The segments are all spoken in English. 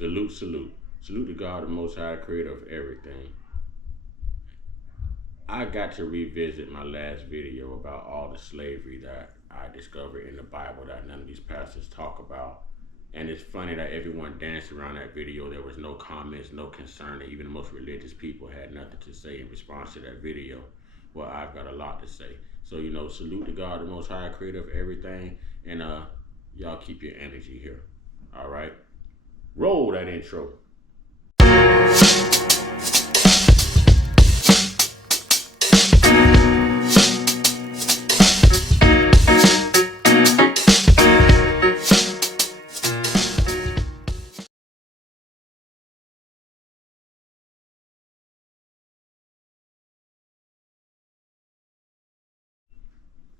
Salute, salute. Salute to God, the Most High, creator of everything. I got to revisit my last video about all the slavery that I discovered in the Bible that none of these pastors talk about. And it's funny that everyone danced around that video. There was no comments, no concern. Even the most religious people had nothing to say in response to that video. Well, I've got a lot to say. So, salute to God, the Most High, creator of everything. And y'all keep your energy here. All right? Roll that intro.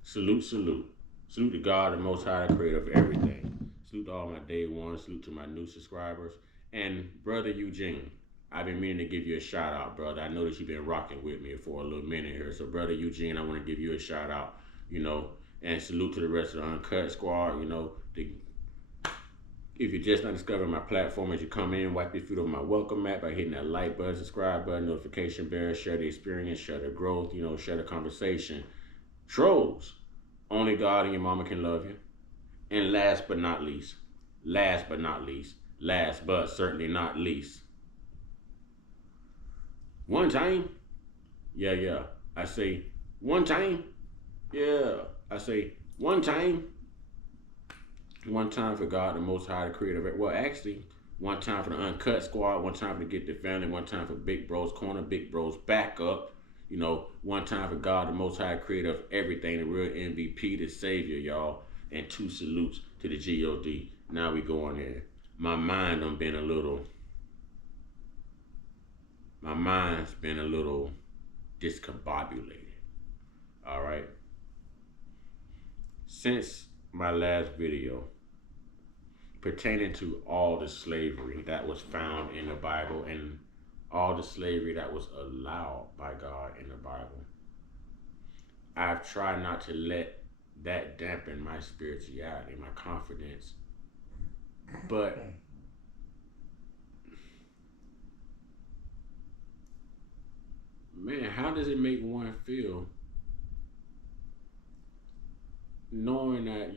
Salute, salute. Salute to God, the Most High, creator of everything. Salute to all my day ones. Salute to my new subscribers. And Brother Eugene, I've been meaning to give you a shout out, brother. I know that you've been rocking with me for a little minute here. So, Brother Eugene, I want to give you a shout out, and salute to the rest of the Uncut Squad. If you're just not discovering my platform as you come in, wipe your feet over my welcome mat by hitting that like button, subscribe button, notification bell, share the experience, share the growth, share the conversation. Trolls. Only God and your mama can love you. And last but certainly not least, one time, yeah, I say one time, yeah, I say one time for God, the Most High, the creator of it. Well, actually, one time for the Uncut Squad, one time for the Get the Family, one time for Big Bro's Corner, Big Bro's Backup. One time for God, the Most High, creator of everything, the real MVP, the Savior, y'all. And two salutes to the G.O.D. Now we go on there. My mind's been a little discombobulated. All right. Since my last video pertaining to all the slavery that was found in the Bible and all the slavery that was allowed by God in the Bible, I've tried not to let that dampen my spirituality, my confidence. But man, how does it make one feel knowing that,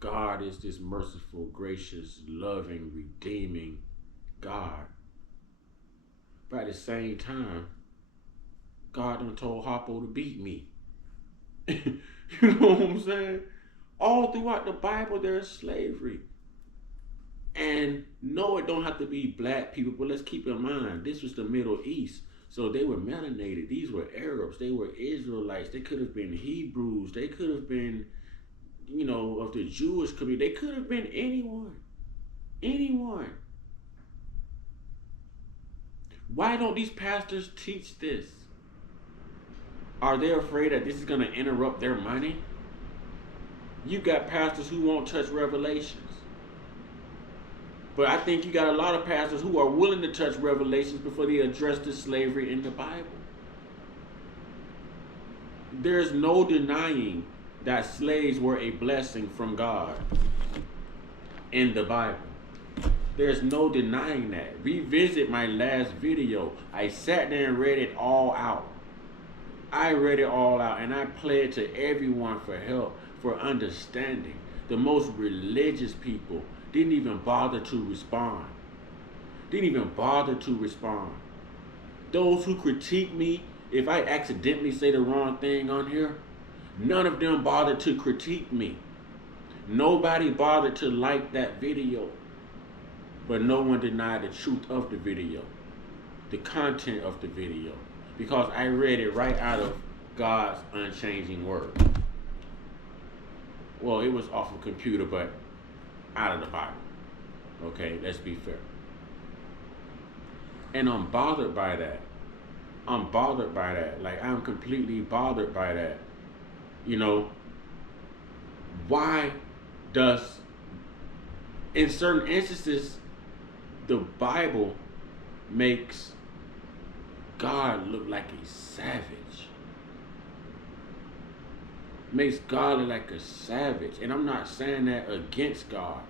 God is this merciful, gracious, loving, redeeming God? But at the same time, God done told Harpo to beat me. You know what I'm saying? All throughout the Bible, there's slavery. And no, it don't have to be black people, but let's keep in mind, this was the Middle East. So they were melanated. These were Arabs. They were Israelites. They could have been Hebrews. They could have been, of the Jewish community. They could have been anyone. Anyone. Why don't these pastors teach this? Are they afraid that this is going to interrupt their money? You got pastors who won't touch Revelations. But I think you got a lot of pastors who are willing to touch Revelations before they address the slavery in the Bible. There's no denying that slaves were a blessing from God in the Bible. There's no denying that. Revisit my last video. I sat there and read it all out. I read it all out and I pled to everyone for help, for understanding. The most religious people didn't even bother to respond. Those who critique me, if I accidentally say the wrong thing on here, none of them bothered to critique me. Nobody bothered to like that video. But no one denied the truth of the video, the content of the video, because I read it right out of God's unchanging word. Well, it was off a computer, but out of the Bible. Okay, let's be fair. And I'm bothered by that. Like, I'm completely bothered by that. Why does, in certain instances, the Bible makes God look like a savage. Makes God look like a savage. And I'm not saying that against God.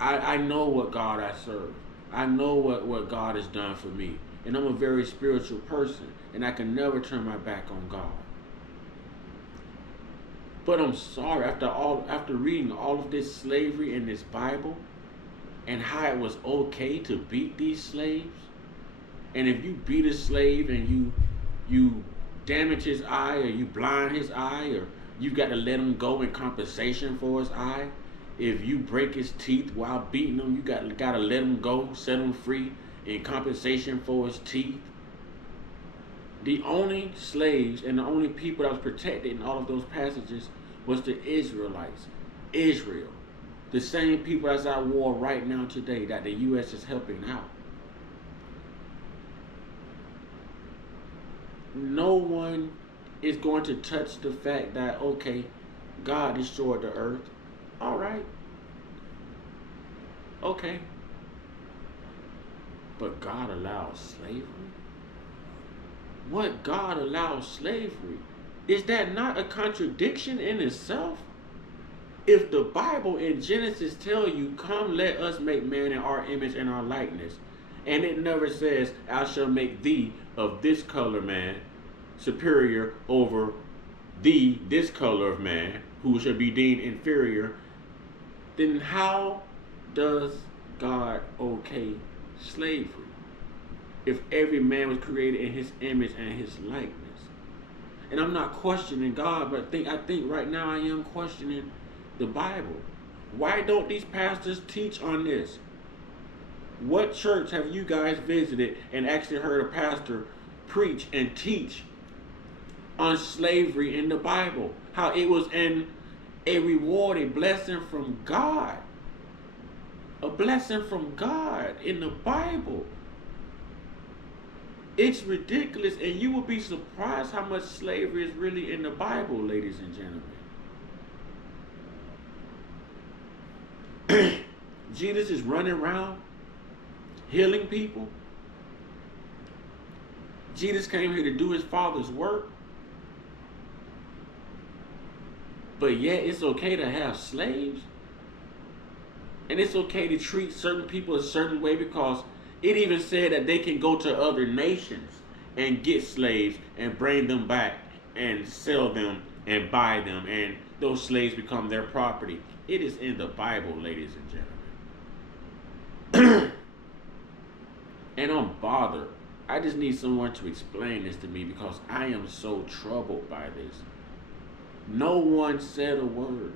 I know what God I serve. I know what God has done for me. And I'm a very spiritual person. And I can never turn my back on God. But I'm sorry, after reading all of this slavery in this Bible and how it was okay to beat these slaves, and if you beat a slave and you damage his eye or you blind his eye or you got to let him go in compensation for his eye, if you break his teeth while beating him, you got to let him go, set him free in compensation for his teeth. The only slaves and the only people that was protected in all of those passages was the Israelites, Israel, the same people that's at war right now today that the U.S. is helping out. No one is going to touch the fact that, okay, God destroyed the earth. All right. Okay. But God allows slavery? What God allows slavery? Is that not a contradiction in itself? If the Bible in Genesis tell you, come let us make man in our image and our likeness, and it never says, I shall make thee of this color man superior over thee, this color of man, who shall be deemed inferior, then how does God okay slavery? If every man was created in his image and his likeness. And I'm not questioning God, but I think right now I am questioning the Bible. Why don't these pastors teach on this? What church have you guys visited and actually heard a pastor preach and teach on slavery in the Bible? How it was a reward, a blessing from God. A blessing from God in the Bible. It's ridiculous, and you will be surprised how much slavery is really in the Bible, ladies and gentlemen. Jesus is running around healing people. Jesus came here to do his Father's work. But yet it's okay to have slaves. And it's okay to treat certain people a certain way, because it even said that they can go to other nations and get slaves and bring them back and sell them and buy them, and those slaves become their property. It is in the Bible, ladies and gentlemen. And I'm bothered. I just need someone to explain this to me, because I am so troubled by this. No one said a word.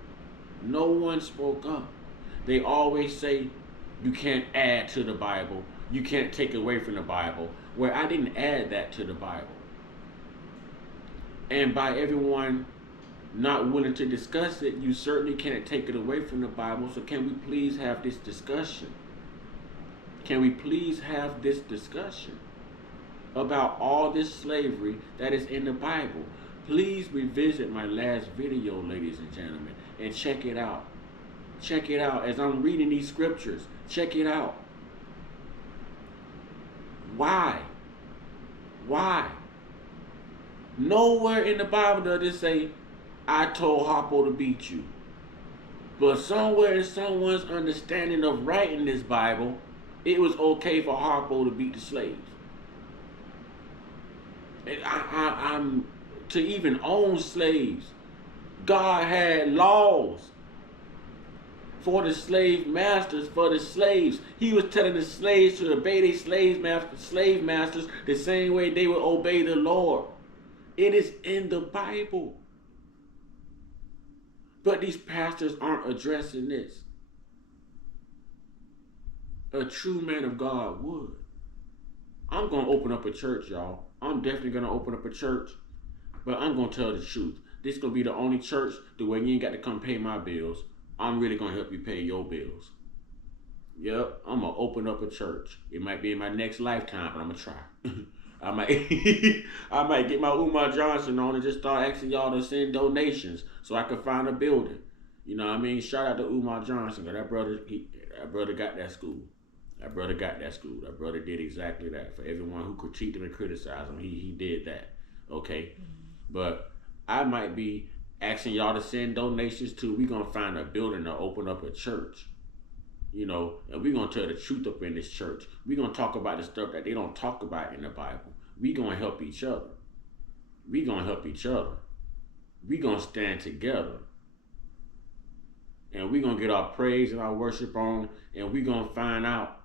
No one spoke up. They always say you can't add to the Bible. You can't take away from the Bible. Where I didn't add that to the Bible. And by everyone not willing to discuss it, you certainly can't take it away from the Bible. So can we please have this discussion? Can we please have this discussion about all this slavery that is in the Bible? Please revisit my last video, ladies and gentlemen, and check it out. Check it out as I'm reading these scriptures. Check it out. Why? Why? Nowhere in the Bible does it say, I told Harpo to beat you. But somewhere in someone's understanding of writing this Bible, it was okay for Harpo to beat the slaves. And I'm to even own slaves. God had laws for the slave masters, for the slaves. He was telling the slaves to obey their slave masters the same way they would obey the Lord. It is in the Bible. But these pastors aren't addressing this. A true man of God would. I'm going to open up a church, y'all. I'm definitely going to open up a church. But I'm going to tell the truth. This is going to be the only church the way you ain't got to come pay my bills. I'm really going to help you pay your bills. Yep, I'm going to open up a church. It might be in my next lifetime, but I'm going to try. I might get my Umar Johnson on and just start asking y'all to send donations so I can find a building. You know what I mean? Shout out to Umar Johnson. That brother got that school. That brother got that school. That brother did exactly that. For everyone who critiqued him and criticized him, he did that. Okay? But I might be asking y'all to send donations to, we're going to find a building to open up a church. And we're going to tell the truth up in this church. We're going to talk about the stuff that they don't talk about in the Bible. We're going to help each other. We're going to help each other. We're going to stand together. And we're going to get our praise and our worship on, and we're going to find out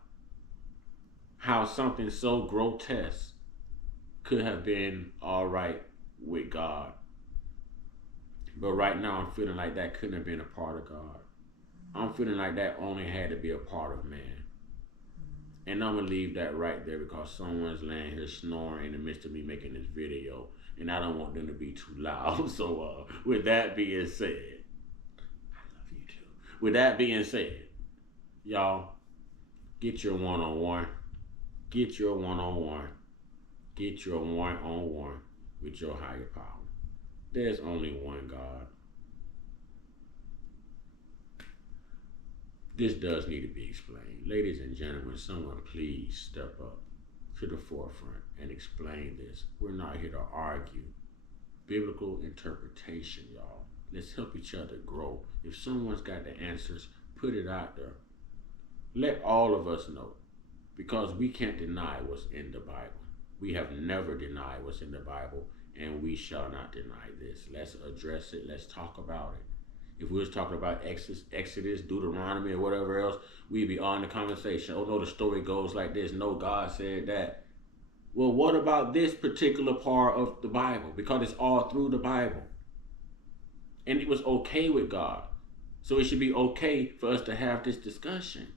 how something so grotesque could have been all right with God. But right now I'm feeling like that couldn't have been a part of God. I'm feeling like that only had to be a part of man. And I'm going to leave that right there because someone's laying here snoring in the midst of me making this video. And I don't want them to be too loud. So with that being said, I love you too. With that being said, y'all, get your one-on-one. Get your one-on-one. Get your one-on-one with your higher power. There's only one God. This does need to be explained. Ladies and gentlemen, someone please step up to the forefront and explain this. We're not here to argue. Biblical interpretation, y'all. Let's help each other grow. If someone's got the answers, put it out there. Let all of us know, because we can't deny what's in the Bible. We have never denied what's in the Bible, and we shall not deny this. Let's address it. Let's talk about it. If we was talking about Exodus, Deuteronomy, or whatever else, we'd be on the conversation. Oh, no, the story goes like this. No, God said that. Well, what about this particular part of the Bible? Because it's all through the Bible. And it was okay with God. So it should be okay for us to have this discussion.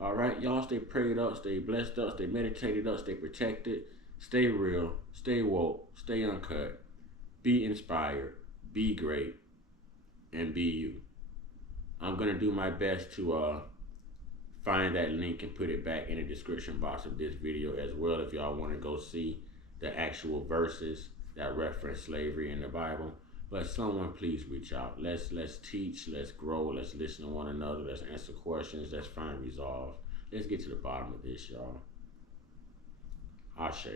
All right, y'all stay prayed up, stay blessed up, stay meditated up, stay protected, stay real, stay woke, stay uncut, be inspired, be great, and be you. I'm going to do my best to find that link and put it back in the description box of this video as well if y'all want to go see the actual verses that reference slavery in the Bible. But someone please reach out. Let's teach, let's grow, let's listen to one another, let's answer questions, let's find resolve. Let's get to the bottom of this, y'all. Ashe.